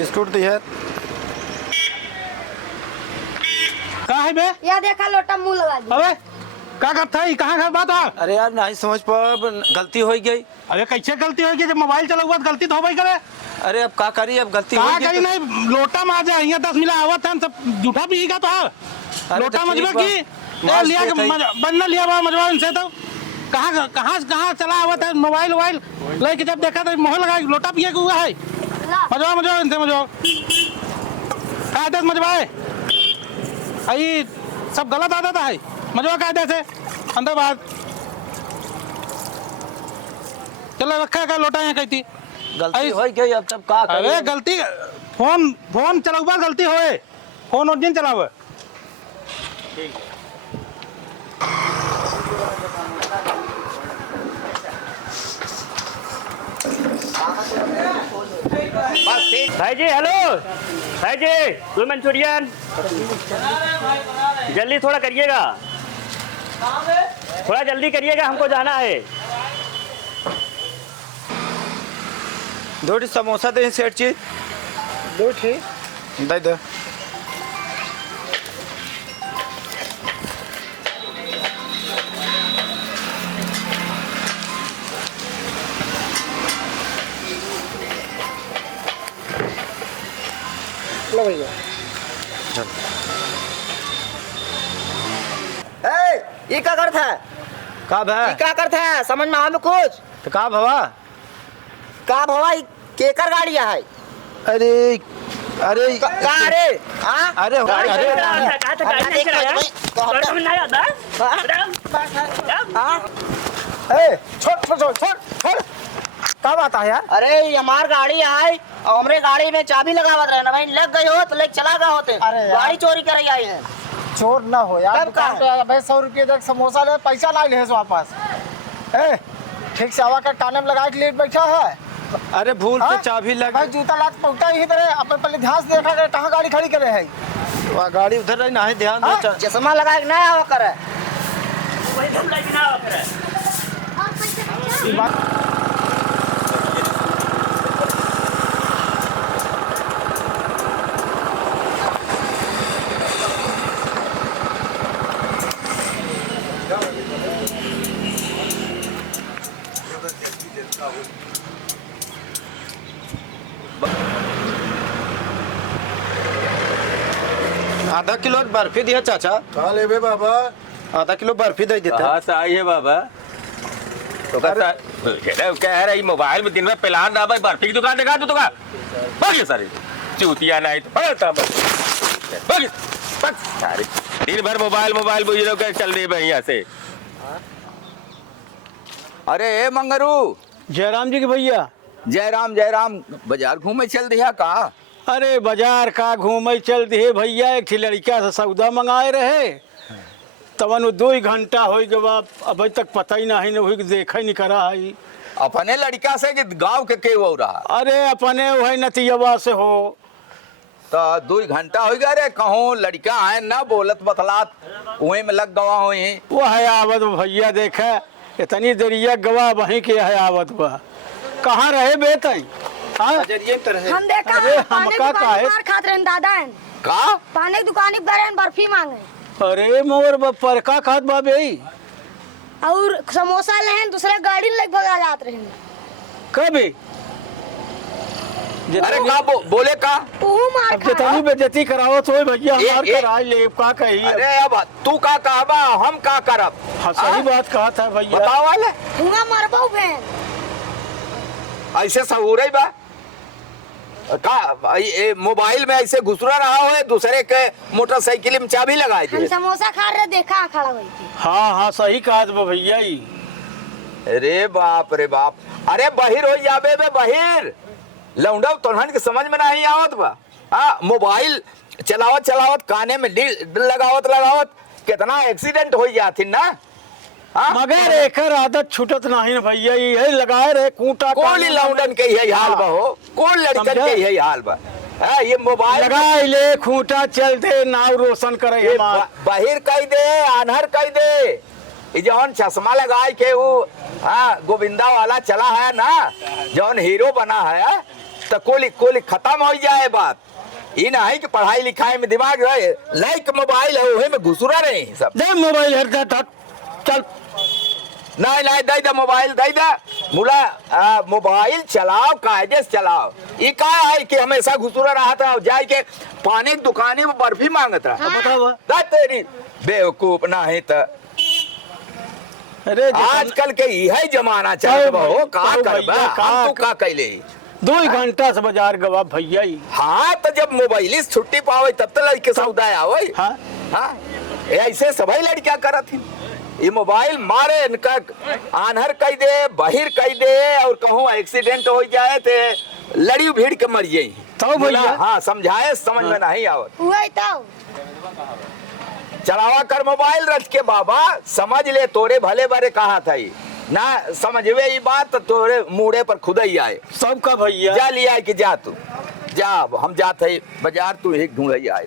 Biscuit दिए। कहाँ है बे? या देखा लोटा मुंह लगा दी। अबे क्या करता है? कहाँ का बात है? अरे यार नहीं समझ पा, गलती हो गई। अरे कैसे गलती होगी? जब मोबाइल चला हुआ गलती तो हो भाई करे। अरे अब का करी, अब गलती हो कहाँ गई करी नहीं, लोटा में आ जाए यहाँ 10 मिला आवत है सब जूठा पीगा तो है। लोटा मजबा की लिया बनना लिया बा मजबा इनसे तो कहाँ कहाँ कहाँ चला आवत है मोबाइल वोबाइल लेके जब देखा तो मोह लगा लोटा पिए हुआ है। मजबा मजबा इनसे मजबा कायदे मजबा है आई सब गलत आदत है। मजबा कायदे से अंदर बाहर चलो रखा का लोटा यहाँ कहती गलती हो गई। अब तब का करी? अरे गलती फोन चलाऊबा गलती होए फोन उस दिन चलावे। भाई जी हेलो भाई जी फुल मंचूरियन जल्दी थोड़ा करिएगा, थोड़ा जल्दी करिएगा हमको जाना है। 2 समोसा दे सेठ जी। 2 दे दे। लो भैया ये क्या करता है? का भा? ये क्या करता है? समझ में आवे कुछ? तो का भवा? का भवा केकर गाड़िया है? अरे अरे का रे? हां अरे छोड़ क्या बात है यार? अरे ये हमार गाड़ी है और हमरे गाड़ी में चाबी लगावत रहे ना भाई, लग गई हो तो लेके चला गए होते। अरे यार। गाड़ी चोरी करे आई है। चोर ना हो यार, कब दुकान का? पे आया भाई 100 रुपये देख समोसा ले, पैसा ला ले वापस। ए ठीक से आवा कर काने में लगा के लेट बैठा है। अरे भूल हाँ? से चाबी लग भाई जूता लात पहुंचा ही तरह अपन पहले ध्यान से देखा करे कहाँ गाड़ी खड़ी करे है। वह गाड़ी उधर रही ना है, ध्यान हाँ? दे। चश्मा लगा के ना आवा करे। आधा किलो बर्फी दिया चाचा। कहाँ ले बे बाबा? आधा किलो बर्फी दे देते। हाँ सही है बाबा। तो कह रही मोबाइल में दिन में पिलान ना भाई, बर्फी की दुकान दिखा दो तो भागे सारी चूतिया नहीं तो सारी दिन भर मोबाइल मोबाइल बुझ के चल रही है यहाँ से। अरे ए मंगरू, जयराम जी के भैया। जयराम जयराम, बाजार घूमे चल दिया का? अरे बाजार का घूमे चल दिए भैया, एक लड़का से सौदा मंगाए रहे तवन 2 घंटा हो गया, अभी तक पता ही नहीं हुई, देखा ही नहीं करा है। अपने लड़का से कि गांव के हो रहा? अरे अपने वही नतियवा से हो। तो 2 घंटा हो गया रे, कहूँ लड़का है ना बोलत बतलात वही में लग गवा हुई। वो है आवत भैया, देखा इतनी देरिया गवा वहीं के है आवत बा। कहाँ रहे बेतई? हम देखा अरे है, पानी हमका दुकान काहे? मार खात रहे दादा है। का? पानी की दुकान पर गए बर्फी मांगे अरे मोर पर का खात बाबे और समोसा ले दूसरे गाड़ी लेके भगा जात रहे। कभी अरे का बोले का? ओहू मार अब जितनी बेइज्जती करावत हो भैया हमार कराए ले का कही। अरे अब तू का कहबा हम का करब? हाँ सही बात कहा था भैया। बताओ वाले हुआ मरबो बहन। ऐसे सहूर बा का? ये मोबाइल में ऐसे घुसरा रहा हो, दूसरे के मोटरसाइकिल में चाबी लगाए हम थे। समोसा खा रहे देखा खड़ा हुई थी। हाँ हाँ सही कहा था भैया। अरे बाप रे बाप, अरे बहिर हो जाबे बे बहिर, लौंडा तोहन के समझ में नहीं आवत बा। हाँ मोबाइल चलावत चलावत काने में लगावत कितना एक्सीडेंट हो जाती ना। हाँ? मगर एकर आदत छूटत नहीं ना भैया, यही लगाए रहे कूटा। कौन लौंडन के यही हाल बा हो, कौन लड़कन के यही हाल बा? हाँ, ये मोबाइल लगाए ले खूंटा चल दे नाव रोशन करे ये हमार। बहिर कह दे आनहर कह दे। ये जौन चश्मा लगाए के वो हाँ गोविंदा वाला चला है ना, जौन हीरो बना है, तो कोली खत्म हो जाए बात। ये ना है कि पढ़ाई लिखाई में दिमाग रहे, लाइक मोबाइल है वही में घुसुरा रहे हैं सब। दे मोबाइल हर चल नहीं नहीं दे दे मोबाइल दे दे मुला। मोबाइल चलाओ कायदे से चलाओ। ये का है कि हमेशा घुसुरा रहा था जाए के पानी की दुकाने में बर्फी मांगत रहा। बताओ दा तेरी बेवकूफ ना है तो अरे आजकल के यही जमाना चल हो का आओ करबा भैया, हम तो का कैले। 2 घंटा से बाजार गवा भैया ही। हाँ तो जब मोबाइल से छुट्टी पावे तब तो लड़के सौदा आवे। हाँ हाँ ऐसे सभी लड़कियां करत थी। ये मोबाइल मारे इनका आनहर कह दे बहिर कह दे और कहूँ एक्सीडेंट हो जाए तो लड़ी भीड़ के मर जाये। तो भैया हाँ समझाए समझ में नहीं आवत। वही तो चलावा कर मोबाइल रच के बाबा समझ ले तोरे भले भरे कहा था ये ना समझवे ये बात तो तोरे मुड़े पर खुद ही आए। सबका भैया जा लिया है कि जा तू जा हम जाते बाजार तू एक ढूंढ आए।